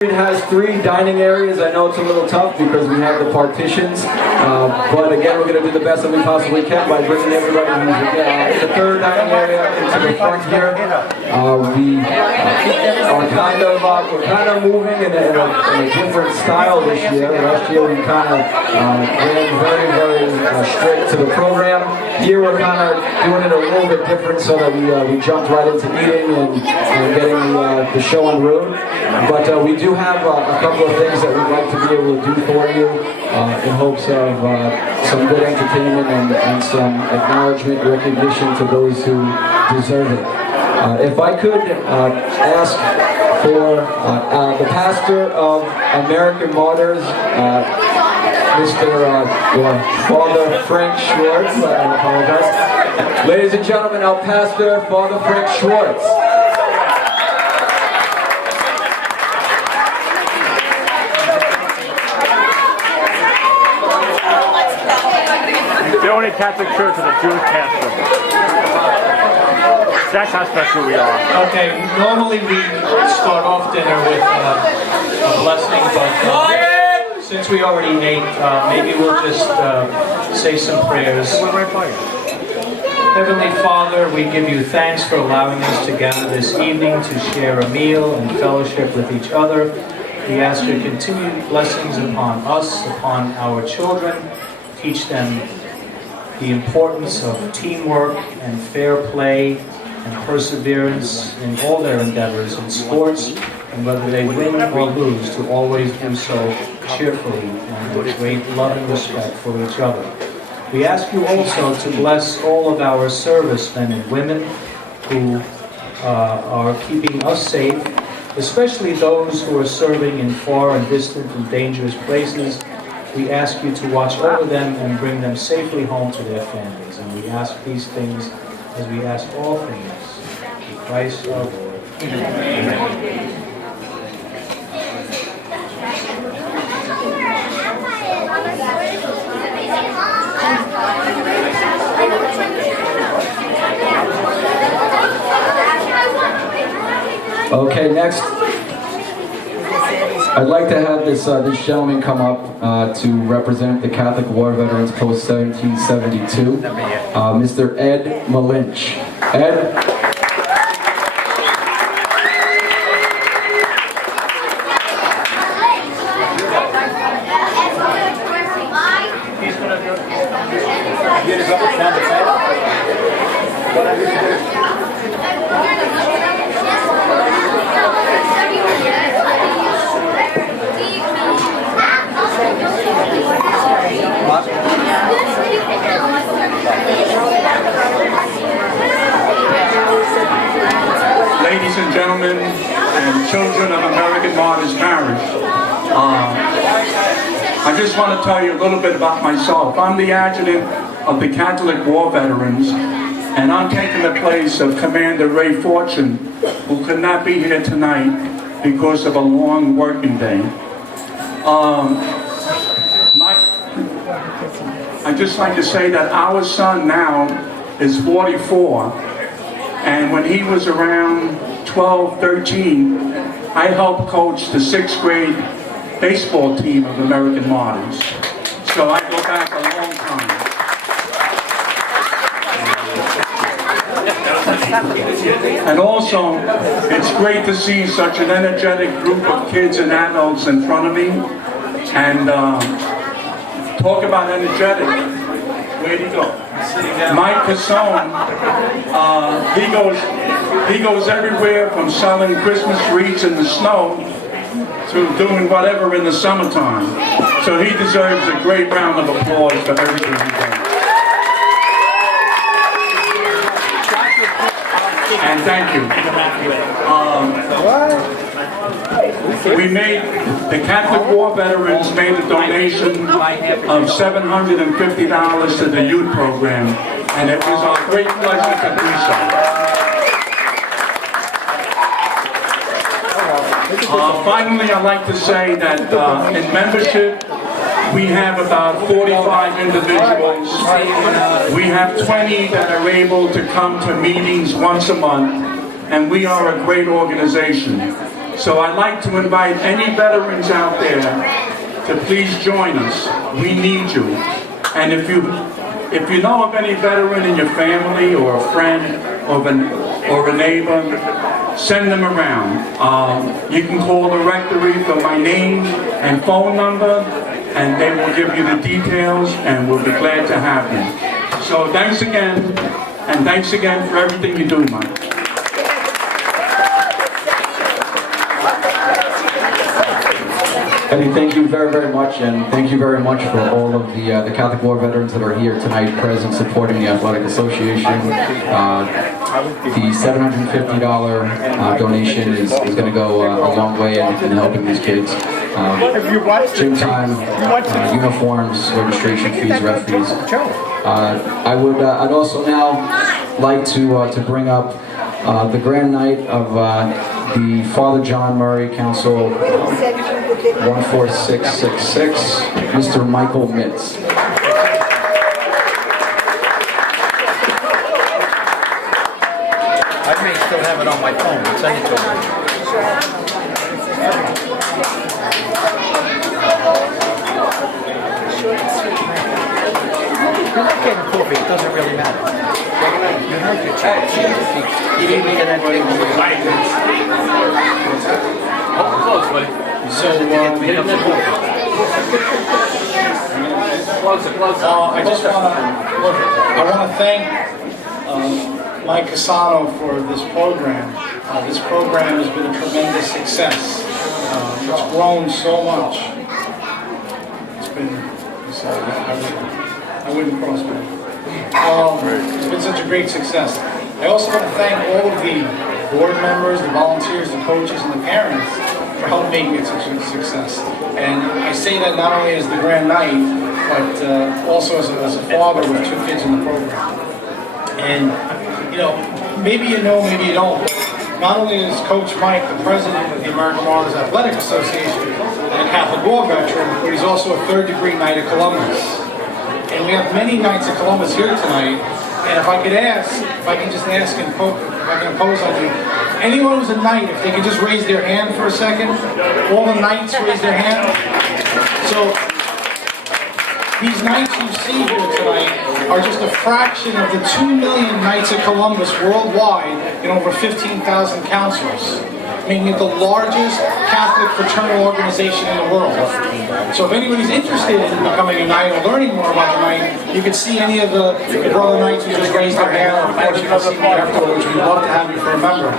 It has 3 dining areas. I know it's a little tough because we have the partitions, but again, we're going to do the best that we possibly can by bringing everybody who's in the 3rd dining area into the front here. We are kind of moving in a different style this year. Last year we kind of ran very strict to the program. Here we're kind of doing it a little bit different so that we jumped right into eating and getting the show on the road. But we do have a couple of things that we'd like to be able to do for you in hopes of some good entertainment and some acknowledgement, recognition to those who deserve it. If I could ask for the pastor of American Martyrs, Mr. Father Frank Schwartz, I apologize. Ladies and gentlemen, our pastor, Father Frank Schwartz. The only Catholic church is a Jewish pastor. That's how special we are. Okay, normally we start off dinner with a blessing, but since we already ate, maybe we'll just say some prayers. Heavenly Father, we give you thanks for allowing us to gather this evening to share a meal and fellowship with each other. We ask your continued blessings upon us, upon our children. Teach them the importance of teamwork and fair play and perseverance in all their endeavors in sports, and whether they win or lose, to always do so cheerfully and with great love and respect for each other. We ask you also to bless all of our servicemen and women who are keeping us safe, especially those who are serving in far and distant and dangerous places. We ask you to watch over them and bring them safely home to their families. And we ask these things as we ask all things in Christ our Lord. Amen. Okay, next, I'd like to have this gentleman come up to represent the Catholic War Veterans post 1772, Mr. Ed Malinch. Ed? Ladies and gentlemen and children of American Martyrs Parish, I just want to tell you a little bit about myself. I'm the adjutant of the Catholic War Veterans, and I'm taking the place of Commander Ray Fortune, who could not be here tonight because of a long working day. I'd just like to say that our son now is 44, and when he was around 12, 13, I helped coach the 6th grade baseball team of American Martyrs. So I go back a long time. And also, it's great to see such an energetic group of kids and adults in front of me. And talk about energetic. Where'd he go? Mike Cassone, he goes everywhere from selling Christmas wreaths in the snow to doing whatever in the summertime. So he deserves a great round of applause for everything he does. And thank you. The Catholic War Veterans made a donation of $750 to the youth program, and it was our great pleasure to do so. Finally, I'd like to say that in membership, we have about 45 individuals. We have 20 that are able to come to meetings once a month, and we are a great organization. So I'd like to invite any veterans out there to please join us. We need you. And if you know of any veteran in your family or a friend or a neighbor, send them around. You can call the rectory for my name and phone number, and they will give you the details, and we'll be glad to have you. So thanks again, and thanks again for everything you do, Mike. Eddie, thank you very, very much, and thank you very much for all of the Catholic War veterans that are here tonight, present, supporting the Athletic Association. The $750 donation is going to go a long way in helping these kids. Gym time, uniforms, registration fees, ref fees. I'd also now like to bring up the grand night of the Father John Murray Council 14666, Mr. Michael Mitz. I may still have it on my phone, but send it to me. You're not getting coffee, it doesn't really matter. You heard your chat. You didn't get that thing. Close, buddy. So, hit up the coffee. I want to thank Mike Cassano for this program. This program has been a tremendous success. It's grown so much. It's been, I wouldn't cross me. It's been such a great success. I also want to thank all of the board members, the volunteers, the coaches, and the parents for helping make it such a success. And I say that not only as the grand night, but also as a father with 2 kids in the program. And, you know, maybe you know, maybe you don't. Not only is Coach Mike the president of the American Martyrs Athletic Association and a Catholic War veteran, but he's also a third-degree Knight of Columbus. And we have many Knights of Columbus here tonight. And if I can just ask and if I can impose on you, anyone who's a Knight, if they could just raise their hand for a second. All the Knights raise their hand. So these Knights you see here tonight are just a fraction of the 2 million Knights of Columbus worldwide in over 15,000 councils, making it the largest Catholic fraternal organization in the world. So if anybody's interested in becoming a Knight or learning more about the Knight, you can see any of the brother Knights who just raised their hand, or of course you can see me afterwards. We'd love to have you for a member.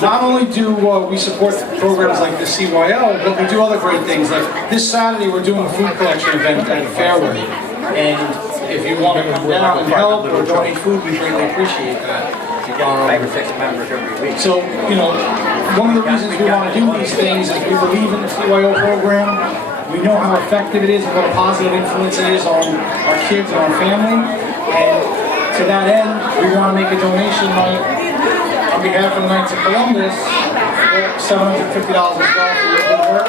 Not only do we support programs like the CYL, but we do other great things. Like this Saturday we're doing a food collection event at Fairway. And if you want to come down and help or donate food, we greatly appreciate that. 5 or 6 members every week. So, you know, one of the reasons we want to do these things is we believe in the CYO program. We know how effective it is and what a positive influence it is on our kids and our family. And to that end, we want to make a donation on behalf of the Knights of Columbus for $750 as well for your good work.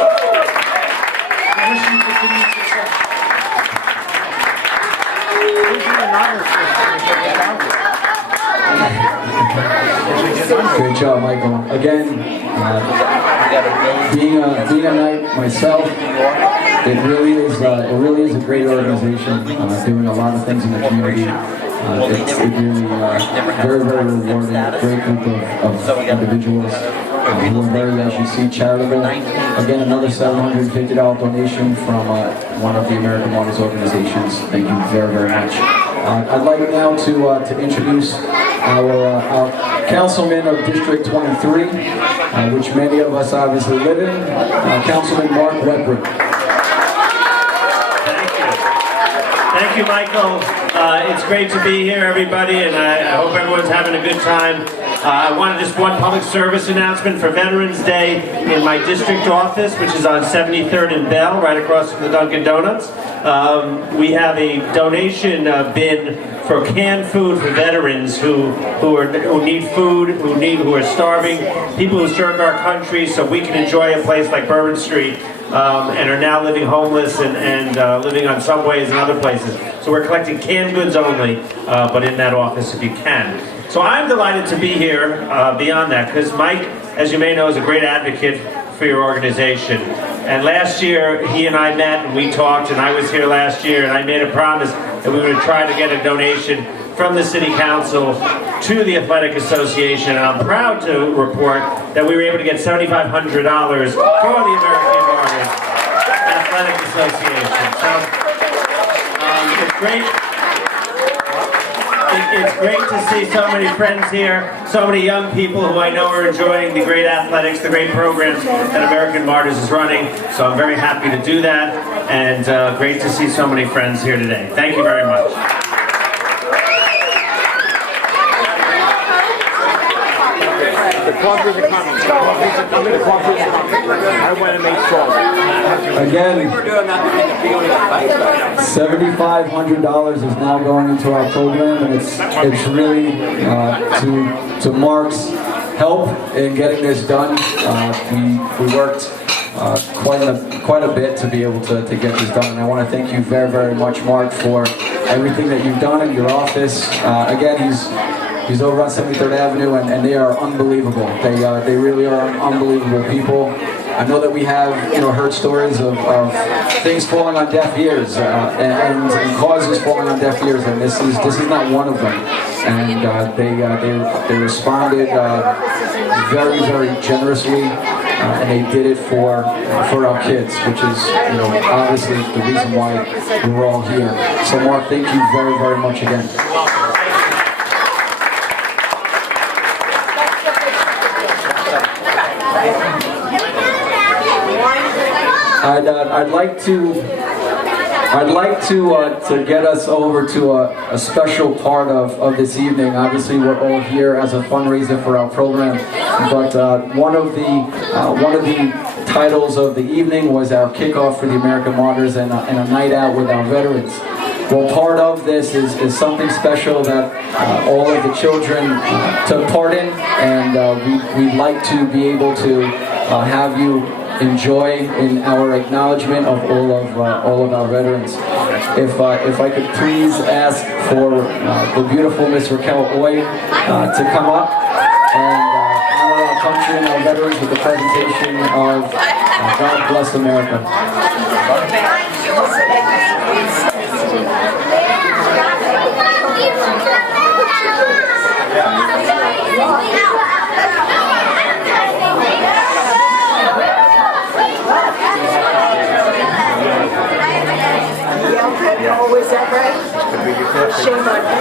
We wish you continued success. Great job, Michael. Again, being a Knight myself, it really is a great organization, doing a lot of things in the community. It's really very, very rewarding. Great group of individuals who are very, as you see, charitable. Again, another $750 donation from one of the American Martyrs organizations. Thank you very, very much. I'd like now to introduce our councilman of District 23, which many of us obviously live in, Councilman Mark Wetbrook. Thank you, Michael. It's great to be here, everybody, and I hope everyone's having a good time. I wanted just one public service announcement for Veterans Day in my district office, which is on 73rd and Bell, right across from the Dunkin' Donuts. We have a donation bin for canned food for veterans who need food, who are starving, people who served our country, so we can enjoy a place like Bourbon Street and are now living homeless and living on subways and other places. So we're collecting canned goods only, but in that office if you can. So I'm delighted to be here beyond that, because Mike as you may know, is a great advocate for your organization. And last year, he and I met and we talked, and I was here last year, and I made a promise that we would try to get a donation from the City Council to the Athletic Association. And I'm proud to report that we were able to get $7,500 for the American Martyrs Athletic Association. So it's great. It's great to see so many friends here, so many young people who I know are enjoying the great athletics, the great programs that American Martyrs is running. So I'm very happy to do that, and great to see so many friends here today. Thank you very much. The clubs are coming. The clubs are coming. I want to make sure. Again, $7,500 is now going into our program, and it's really to Mark's help in getting this done. We worked quite a bit to be able to get this done, and I want to thank you very, very much, Mark, for everything that you've done in your office. Again, he's over on 73rd Avenue, and they are unbelievable. They really are unbelievable people. I know that we have heard stories of things falling on deaf ears and causes falling on deaf ears, and this is not one of them. And they responded very, very generously, and they did it for our kids, which is obviously the reason why we're all here. So Mark, thank you very, very much again. I'd like to get us over to a special part of this evening. Obviously, we're all here as a fundraiser for our program, but one of the titles of the evening was our kickoff for the American Martyrs and a night out with our veterans. Well, part of this is something special that all of the children took part in, and we'd like to be able to have you enjoy in our acknowledgement of all of our veterans. If I could please ask for the beautiful Miss Raquel Oy to come up and honor our country and our veterans with the presentation of God Bless America. Always that right? Shame on me.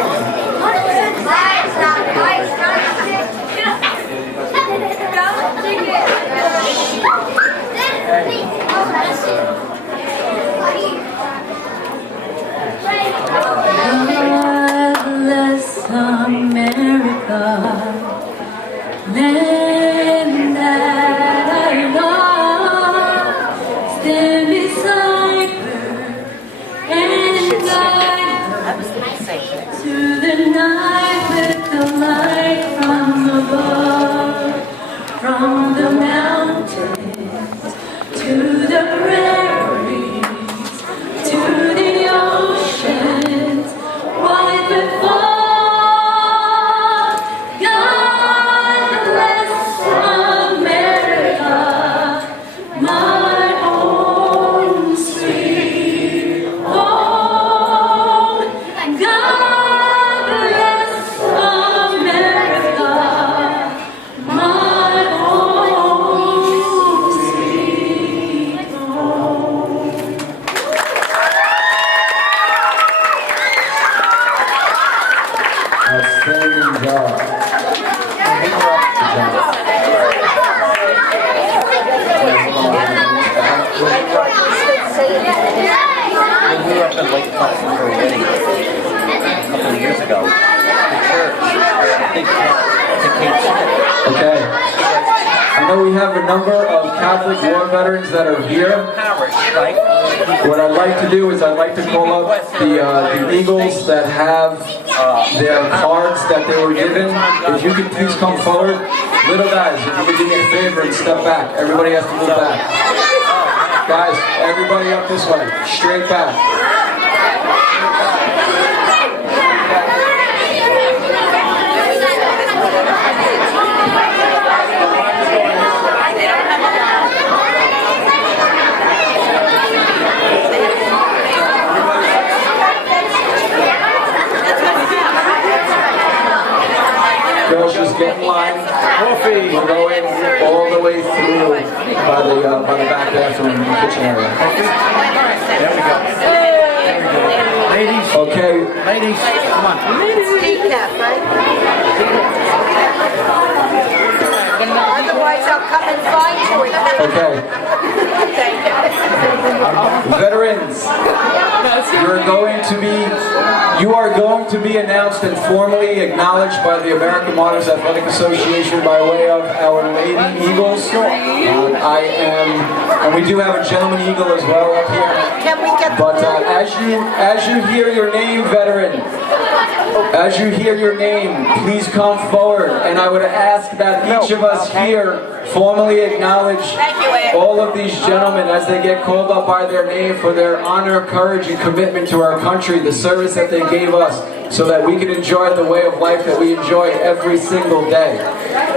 God bless America, land that I love, stand beside her and guide her to the night with the light from above, from the mountains to the prairies, to the oceans, wide before. God bless America, my own sweet home. God bless America, my own sweet home. Outstanding job. When we were up in Lake Placid for a wedding a couple of years ago, the church, I think, to Kate Smith. Okay. I know we have a number of Catholic war veterans that are here. Parish, right? What I'd like to do is I'd like to call up the Eagles that have their cards that they were given. If you could please come forward. Little guys, if you could do me a favor and step back. Everybody has to move back. Guys, everybody up this way. Straight back. We're going all the way through by the back bathroom and kitchen area. There we go. Ladies, Okay. ladies, come on. Kickoff, right? Otherwise, I'll come and find you. Okay. Thank you. Veterans, you are going to be announced and formally acknowledged by the American Martyrs Athletic Association by way of our Lady Eagles. And we do have a gentleman eagle as well up here. Can we get the But as you hear your name, veteran, as you hear your name, please come forward. And I would ask that each of us here formally acknowledge all of these gentlemen as they get called up by their name for their honor, courage, and commitment to our country, the service that they gave us so that we can enjoy the way of life that we enjoy every single day.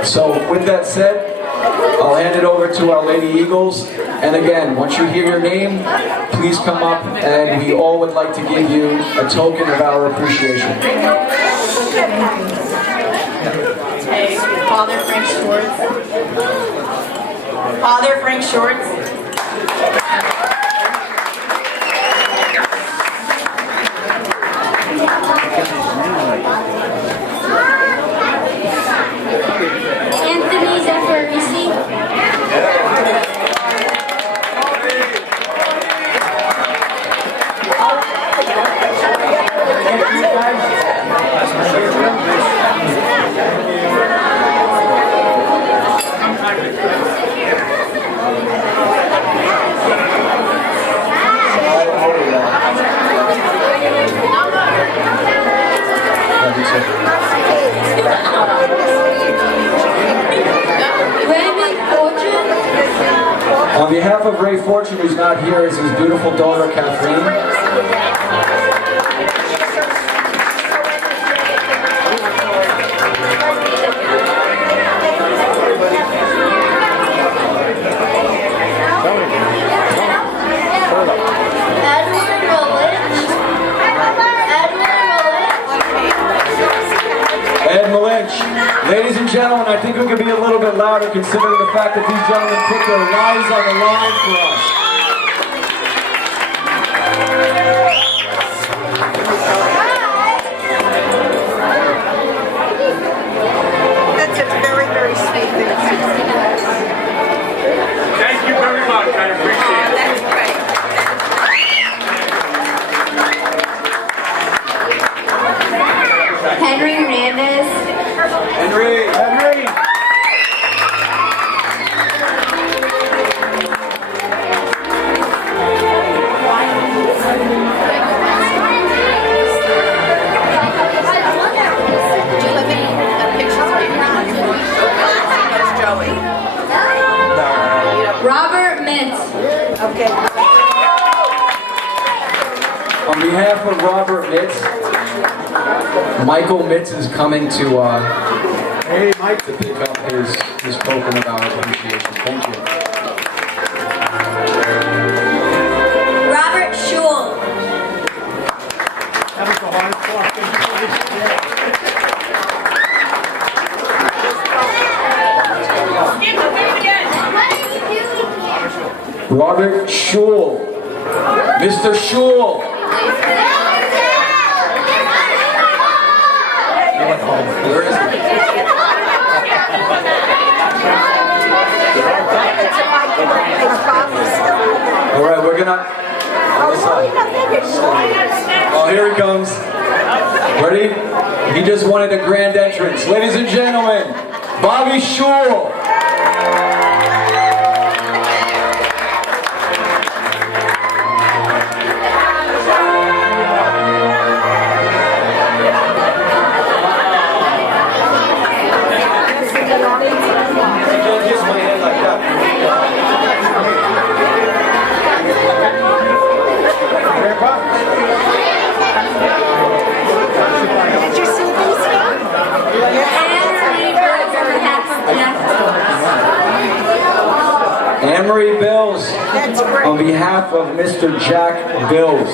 So with that said, I'll hand it over to our Lady Eagles. And again, once you hear your name, please come up, and we all would like to give you a token of our appreciation. Hey, Father Frank Schwartz. Father Frank Schwartz. Anthony Zaffarisi. Raymond Fortune. On behalf of Ray Fortune, who's not here, is his beautiful daughter, Kathleen. Ed Malinch. Ladies and gentlemen, I think we could be a little bit louder considering the fact that these gentlemen put their lives on the line for us. That's a very, very sweet thing. Thank you very much. I appreciate it. That's great. Henry Hernandez. Henry! Robert Mitz. Okay. On behalf of Robert Mitz, Michael Mitz is coming to pick up his token of our appreciation. Thank you. Robert Schul. Robert Schul. Mr. Schul. Where is he? All right, we're gonna. Oh, here he comes. Ready? He just wanted a grand entrance. Ladies and gentlemen, Bobby Schul. Did you see these here? Anne-Marie Bills, That's great. on behalf of Mr. Jack Bills.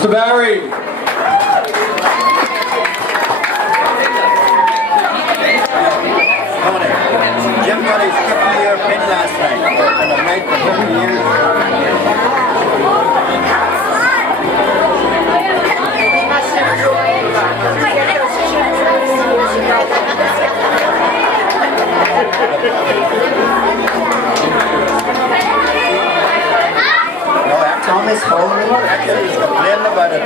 Mr. Barry. Jim Kelly's 50-year pin last night, and I made for 50 years. Thomas Holman. Actually, he's complaining about it.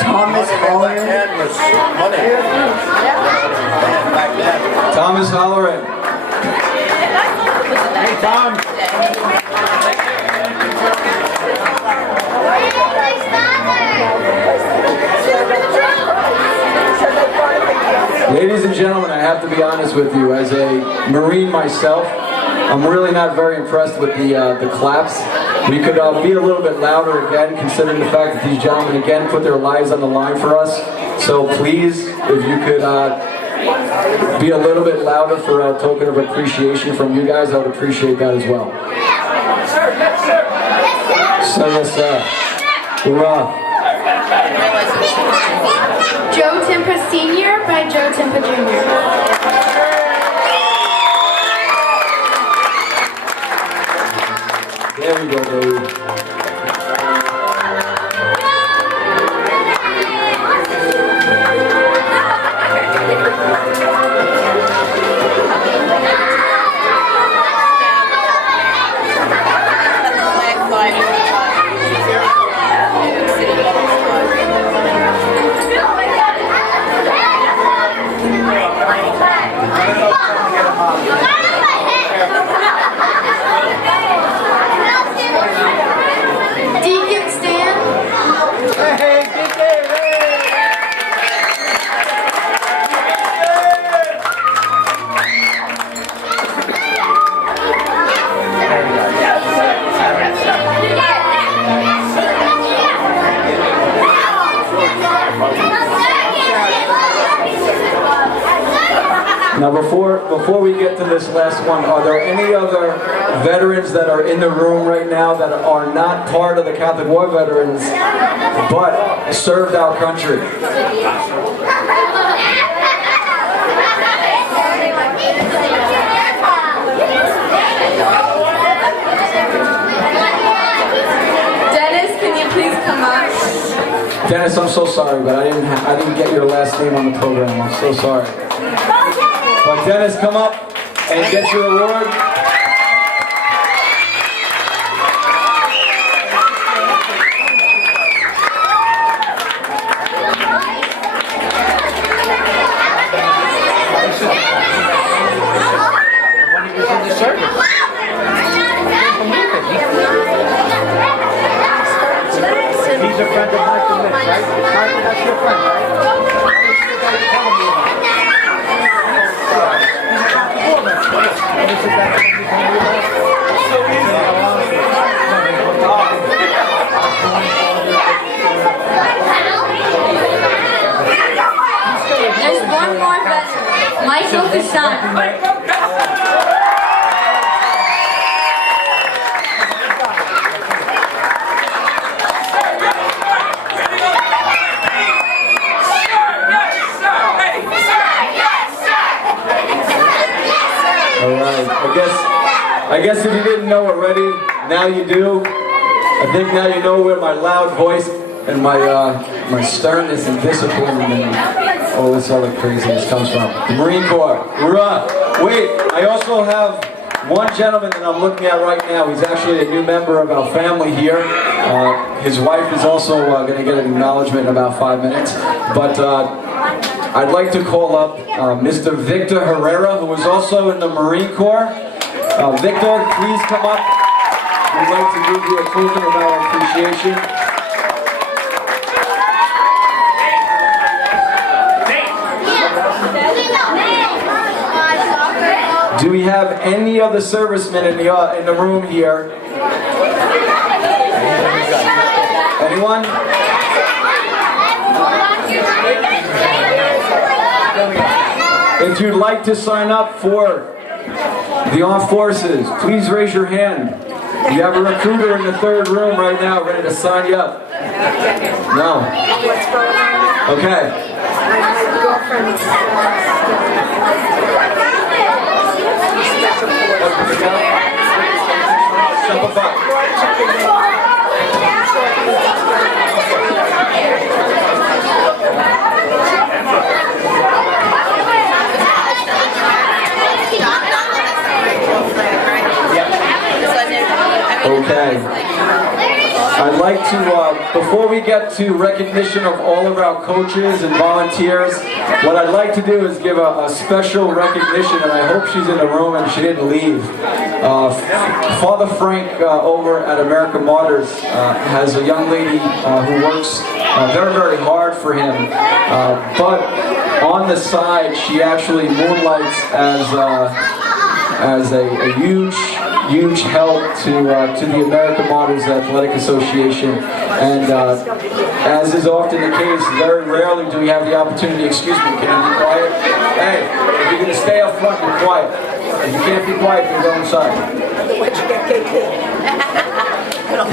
Thomas Holman. Back then was money. Back then. Thomas Holleran. Hey, Tom. Ladies and gentlemen, I have to be honest with you. As a Marine myself, I'm really not very impressed with the claps. We could be a little bit louder again, considering the fact that these gentlemen again put their lives on the line for us. So please, if you could be a little bit louder for a token of appreciation from you guys, I would appreciate that as well. Yes, sir. Yes, sir. So yes, sir. Hoorah. Joe Timpa Sr. by Joe Timpa Jr. There we go, baby. Deacon Stan. Now before we get to this last one, are there any other veterans that are in the room right now that are not part of the Catholic War veterans but served our country? Dennis, can you please come up? Dennis, I'm so sorry, but I didn't get your last name on the program. I'm so sorry. But Dennis, come up and get your award. He's a friend of Michael Mitch, right? Michael, that's your friend, right? There's one more veteran, Michael Kashan. I guess if you didn't know already, now you do. I think now you know where my loud voice and my sternness and discipline and all this other craziness comes from. The Marine Corps. Hoorah! Wait, I also have one gentleman that I'm looking at right now. He's actually a new member of our family here. His wife is also going to get an acknowledgement in about 5 minutes. But I'd like to call up Mr. Victor Herrera, who is also in the Marine Corps. Victor, please come up. We'd like to give you a token of our appreciation. Do we have any other servicemen in the room here? Anyone? If you'd like to sign up for the armed forces, please raise your hand. You have a recruiter in the third room right now ready to sign you up. No. What's going on? Okay. My girlfriend's Simple fuck. Okay. I'd like to, before we get to recognition of all of our coaches and volunteers, what I'd like to do is give a special recognition, and I hope she's in the room and she didn't leave. Father Frank over at American Martyrs has a young lady who works very, very hard for him, but on the side she actually moonlights as a huge help to the American Martyrs Athletic Association, and as is often the case, very rarely do we have the opportunity. Excuse me, can you be quiet? Hey, if you're going to stay up front, be quiet. If you can't be quiet, you go inside.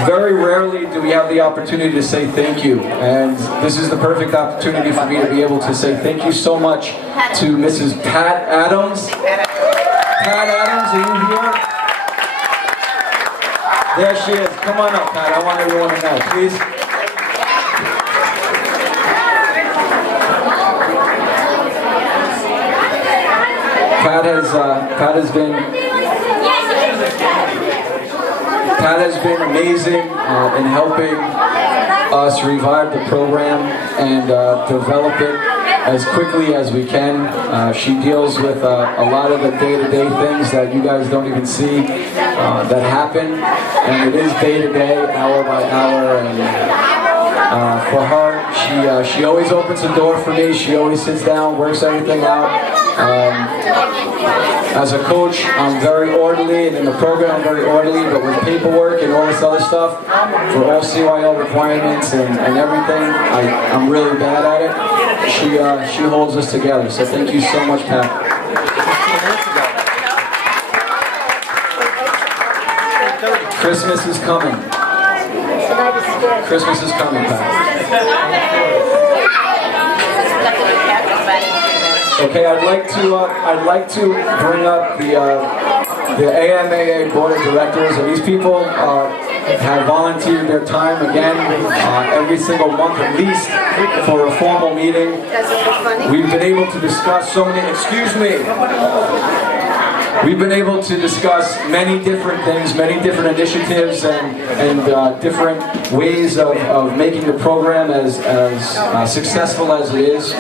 Very rarely do we have the opportunity to say thank you, and this is the perfect opportunity for me to be able to say thank you so much to Mrs. Pat Adams. Pat Adams, are you here? There she is. Come on up, Pat. I want everyone to know, please. Pat has been amazing in helping us revive the program and develop it as quickly as we can. She deals with a lot of the day-to-day things that you guys don't even see that happen, and it is day-to-day, hour by hour, and for her, she always opens the door for me. She always sits down, works everything out. As a coach, I'm very orderly, and in the program I'm very orderly, but with paperwork and all this other stuff, for all CYL requirements and everything, I'm really bad at it. She holds us together, so thank you so much, Pat. Christmas is coming. Christmas is coming, Pat. Okay, I'd like to bring up the AMAA board of directors, and these people have volunteered their time again every single month at least for a formal meeting. We've been able to discuss so many. Excuse me. We've been able to discuss many different things, many different initiatives, and different ways of making the program as successful as it is.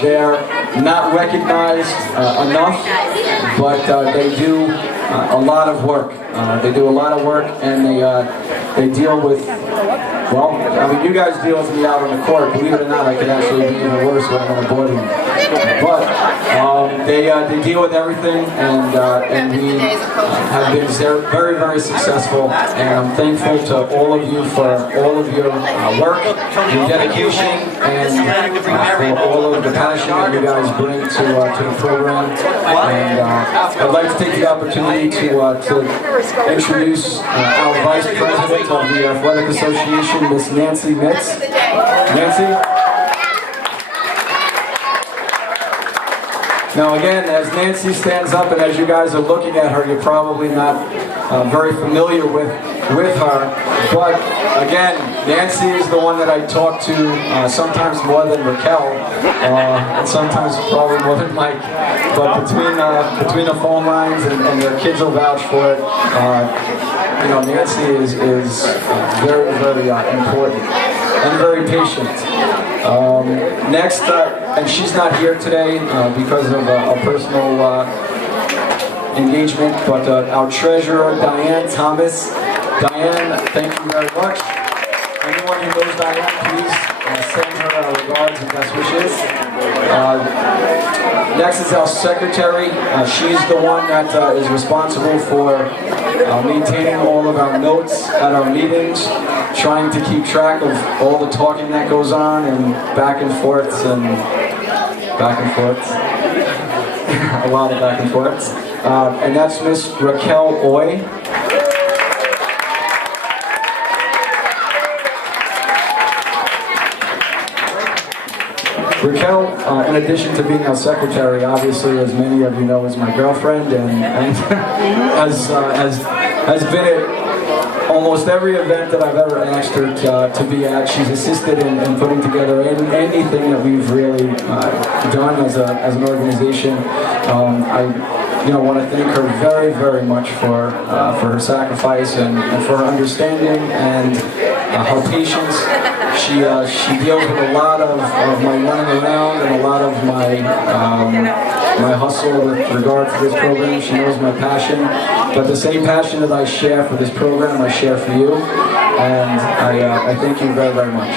They're not recognized enough, but they do a lot of work. They do a lot of work, and they deal with, well, I mean, you guys deal with me out on the court. Believe it or not, I could actually be even worse when I'm on the boardroom. But they deal with everything, and we have been very, very successful. And I'm thankful to all of you for all of your work, your dedication, and for all of the passion that you guys bring to the program. And I'd like to take the opportunity to introduce our Vice President of the Athletic Association, Miss Nancy Mitz. Nancy? Now again, as Nancy stands up and as you guys are looking at her, you're probably not very familiar with her. But again, Nancy is the one that I talk to sometimes more than Raquel, and sometimes probably more than Mike. But between the phone lines and their kids will vouch for it, you know, Nancy is very, very important and very patient. Next, and she's not here today because of a personal engagement, but our treasurer, Diane Thomas. Diane, thank you very much. Anyone who knows Diane, please send her our regards and best wishes. Next is our secretary. She's the one that is responsible for maintaining all of our notes at our meetings, trying to keep track of all the talking that goes on and back and forths and back and forths. A lot of back and forths. And that's Miss Raquel Raquel, in addition to being our secretary, obviously, as many of you know, is my girlfriend, and has been at almost every event that I've ever asked her to be at. She's assisted in putting together anything that we've really done as an organization. I want to thank her very, very much for her sacrifice and for her understanding and her patience. She deals with a lot of my running around and a lot of my hustle with regard to this program. She knows my passion, but the same passion that I share for this program, I share for you, and I thank you very, very much.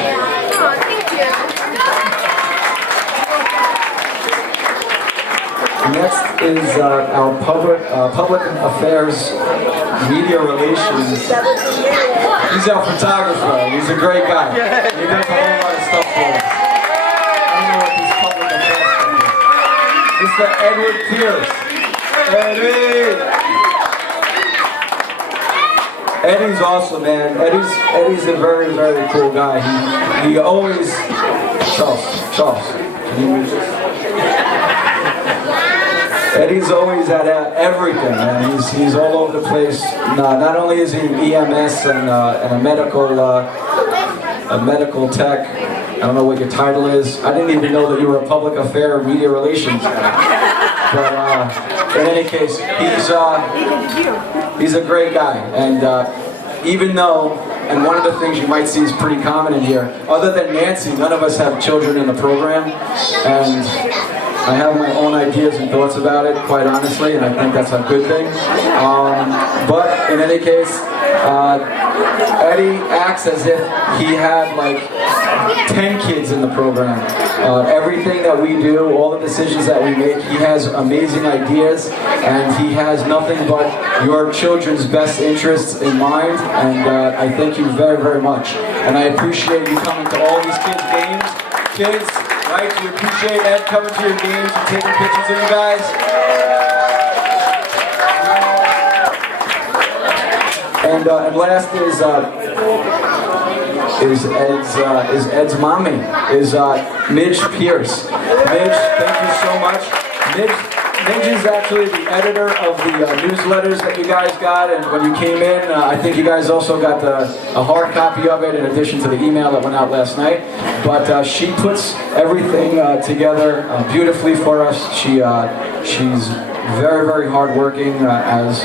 Next is our public affairs media relations. He's our photographer. He's a great guy. He does a whole lot of stuff for us. I don't know what this public affairs stuff is. Mr. Edward Pierce. Eddie's awesome, man. Eddie's a very, very cool guy. He always Charles. Can you read this? Eddie's always at everything, man. He's all over the place. Not only is he EMS and a medical tech. I don't know what your title is. I didn't even know that you were a public affair media relations guy. But in any case, he's a great guy. And even though, and one of the things you might see is pretty common in here, other than Nancy, none of us have children in the program, and I have my own ideas and thoughts about it, quite honestly, and I think that's a good thing. But in any case, Eddie acts as if he had like 10 kids in the program. Everything that we do, all the decisions that we make, he has amazing ideas, and he has nothing but your children's best interests in mind, and I thank you very, very much. And I appreciate you coming to all these kids' games. Kids, right? We appreciate Ed coming to your games and taking pictures of you guys. And last is Ed's mommy, is Midge Pierce. Midge, thank you so much. Midge is actually the editor of the newsletters that you guys got, and when you came in, I think you guys also got a hard copy of it in addition to the email that went out last night. But she puts everything together beautifully for us. She's very, very hardworking, as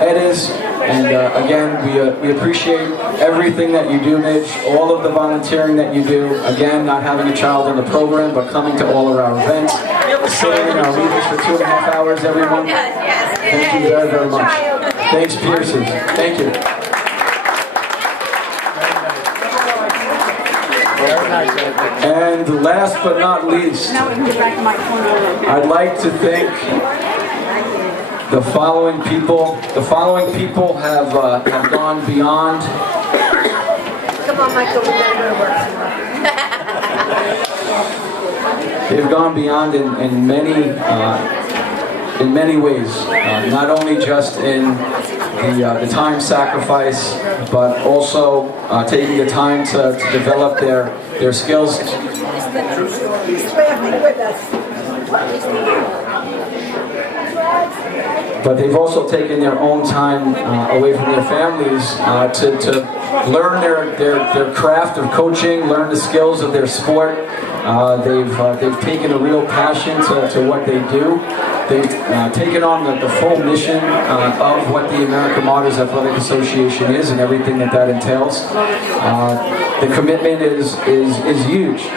Ed is. And again, we appreciate everything that you do, Midge, all of the volunteering that you do. Again, not having a child in the program, but coming to all of our events, sitting in our meetings for 2.5 hours every month. Thank you very, very much. Thanks, Pearson. Thank you. And last but not least, I'd like to thank the following people. The following people have gone beyond. Come on, Michael, we gotta go to work tomorrow. They've gone beyond in many ways. Not only just in the time sacrifice, but also taking the time to develop their skills. But they've also taken their own time away from their families to learn their craft of coaching, learn the skills of their sport. They've taken a real passion to what they do. They've taken on the full mission of what the American Martyrs Athletic Association is and everything that entails. The commitment is huge.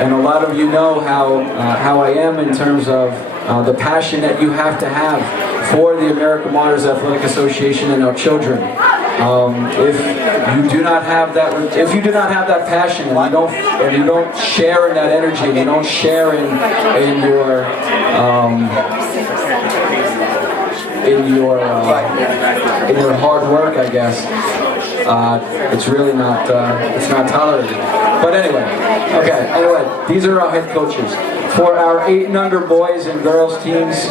And a lot of you know how I am in terms of the passion that you have to have for the American Martyrs Athletic Association and our children. If you do not have that passion, and you don't share in that energy, and you don't share in your hard work, I guess, it's really not tolerated. But anyway, these are our head coaches. For our 8 and under boys and girls teams,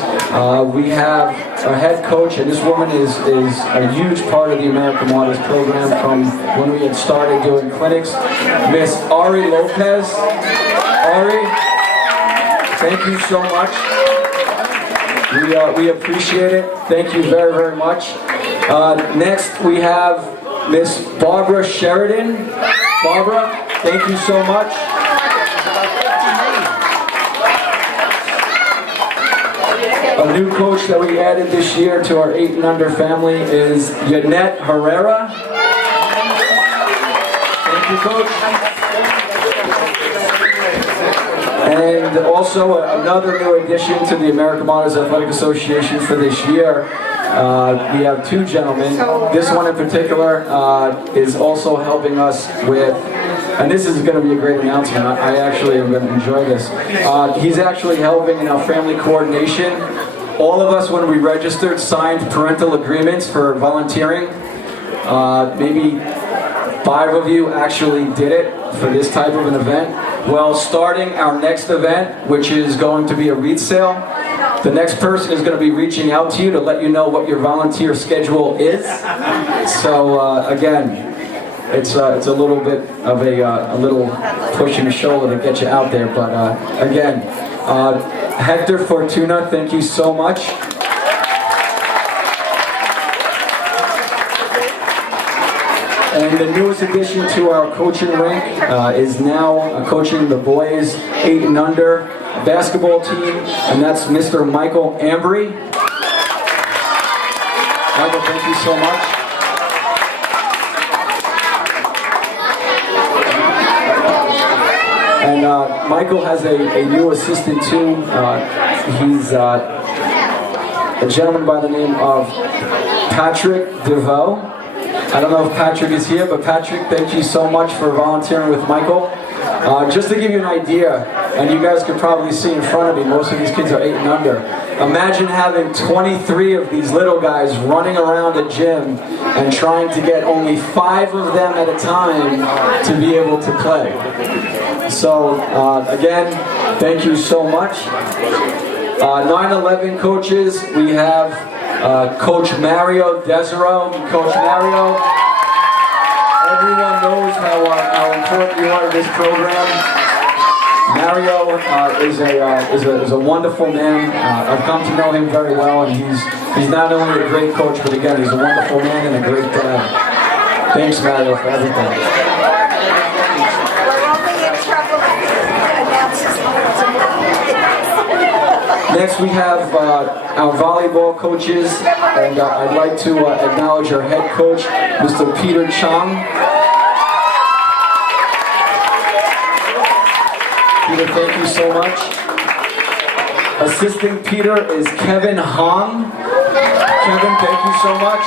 we have a head coach, and this woman is a huge part of the American Martyrs program from when we had started doing clinics. Miss Ari Lopez. Ari. Thank you so much. We appreciate it. Thank you very, very much. Next, we have Miss Barbara Sheridan. Barbara, thank you so much. A new coach that we added this year to our 8 and under family is Yanette Herrera. Thank you, Coach. And also another new addition to the American Martyrs Athletic Association for this year. We have 2 gentlemen. This one in particular is also helping us with, and this is going to be a great announcement. I actually am going to enjoy this. He's actually helping in our family coordination. All of us, when we registered, signed parental agreements for volunteering. Maybe 5 of you actually did it for this type of an event. Well, starting our next event, which is going to be a wreath sale, the next person is going to be reaching out to you to let you know what your volunteer schedule is. So again, it's a little bit of a little push in the shoulder to get you out there. But again, Hector Fortuna, thank you so much. And the newest addition to our coaching rank is now coaching the boys 8 and under basketball team, and that's Mr. Michael Ambry. Michael, thank you so much. And Michael has a new assistant too. He's a gentleman by the name of Patrick DeVoe. I don't know if Patrick is here, but Patrick, thank you so much for volunteering with Michael. Just to give you an idea, and you guys could probably see in front of me, most of these kids are 8 and under. Imagine having 23 of these little guys running around a gym and trying to get only 5 of them at a time to be able to play. So, again, thank you so much. 9/11 coaches, we have Coach Mario Desero. Coach Mario, everyone knows how important you are to this program. Mario is a wonderful man. I've come to know him very well, and he's not only a great coach, but again, he's a wonderful man and a great dad. Thanks, Mario, for everything. We're only in trouble if announces Next, we have our volleyball coaches, and I'd like to acknowledge our head coach, Mr. Peter Chang. Peter, thank you so much. Assistant Peter is Kevin Hong. Kevin, thank you so much.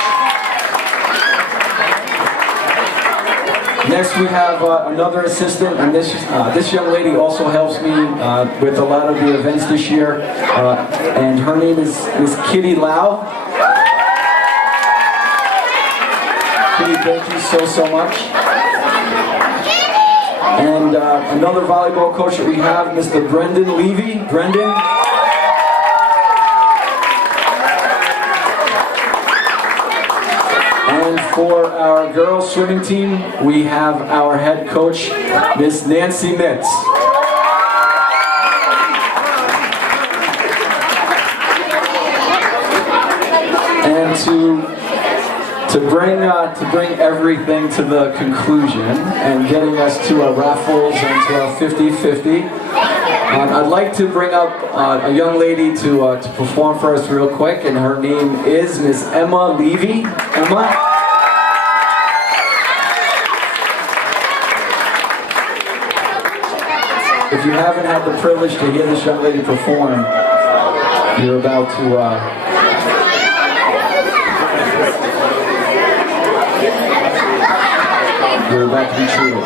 Next, we have another assistant, and this young lady also helps me with a lot of the events this year, and her name is Miss Kitty Lau. Kitty, thank you so much. And another volleyball coach that we have, Mr. Brendan Levy. Brendan. And for our girls swimming team, we have our head coach, Miss Nancy Mitz. And to bring everything to the conclusion and getting us to our raffles and to our 50-50, I'd like to bring up a young lady to perform for us real quick, and her name is Miss Emma Levy. Emma? If you haven't had the privilege to hear this young lady perform, you're about to be treated.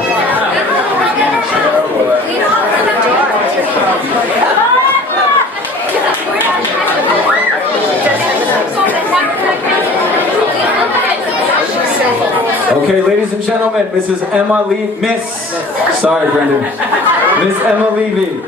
Okay, ladies and gentlemen, Mrs. Emma Lee, sorry, Brendan. Miss Emma Levy.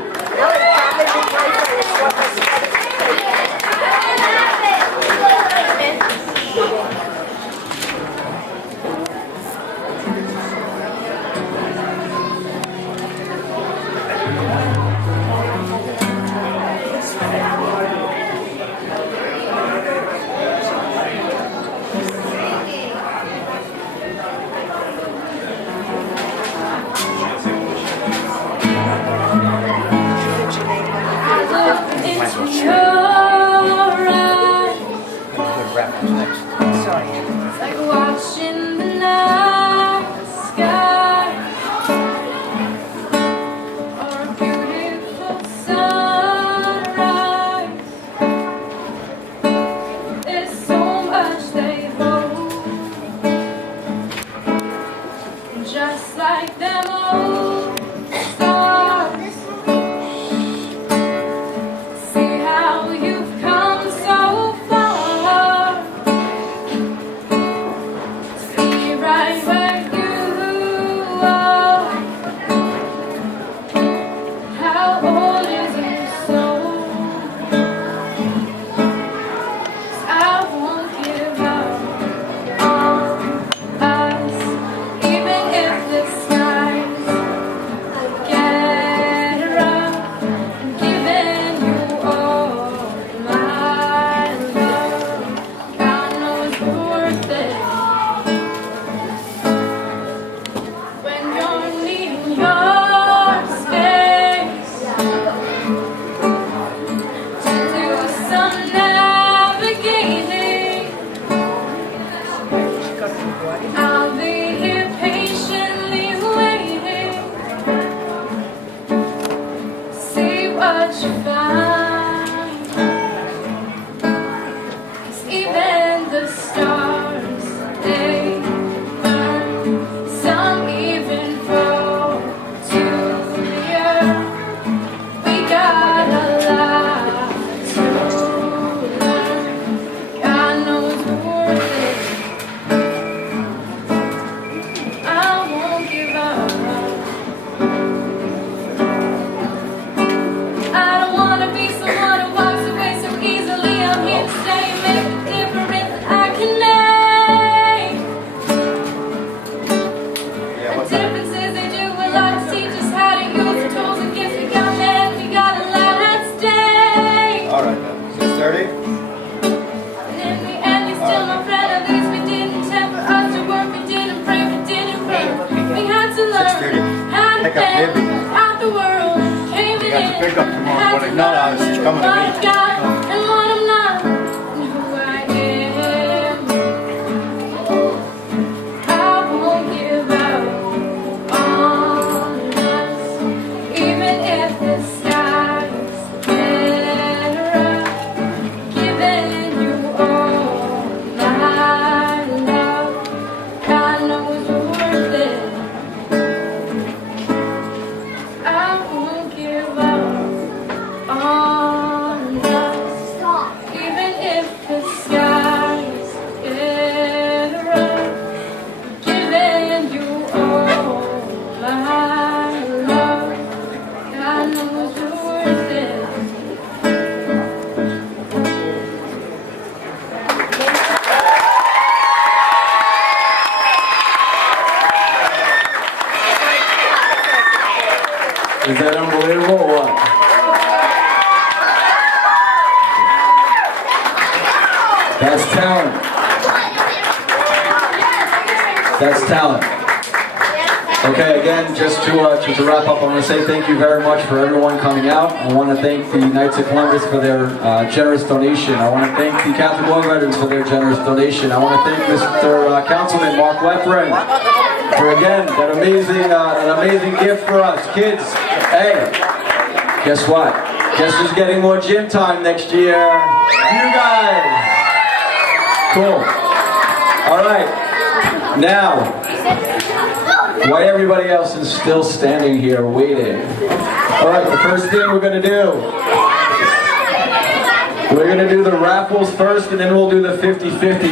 Good rap next. It's like watching the night sky or a beautiful sunrise. There's so much they hold, just like them old stars. See how you've come so far. Be right where you are. How old is your soul? 'Cause I won't give up on us, even if the skies get rough. I'm giving you all my love. God knows you're worth it. When you're needing your space to do some navigating, I'll be here patiently waiting. See what you find. 'Cause even the stars, they burn. Some even fall to the earth. We got a lot to learn. God knows we're worth it. I won't give up. I don't wanna be someone who walks away so easily. I'm here to stay and make a difference that I can make. The differences they do a lot to teach us how to use the tools and gifts we got, man. We got a lot at stake. All right, 6:30. And in the end, you're still my friend. At least we didn't temper us to work. We didn't break, we didn't run. We had to learn 6:30. how to Pick up think baby. out the world. Came You got to in, pick up tomorrow had to morning. No, learn it's coming to what me. I got and what I'm not, and who I am. I won't give up on us, even if the skies get rough. Giving you all my love. God knows we're worth it. I won't give up on us, even if the skies get rough. Giving you all my love. God knows we're worth it. Is that unbelievable or what? That's talent. That's talent. Okay, again, just to wrap up, I want to say thank you very much for everyone coming out. I want to thank the Knights of Columbus for their generous donation. I want to thank the Catholic War Veterans for their generous donation. I want to thank Mr. Councilman Mark Leffren for, again, that amazing gift for us. Kids, hey, guess what? Guess who's getting more gym time next year? You guys! Cool. All right, now, why everybody else is still standing here waiting. All right, the first thing we're gonna do the raffles first, and then we'll do the 50-50.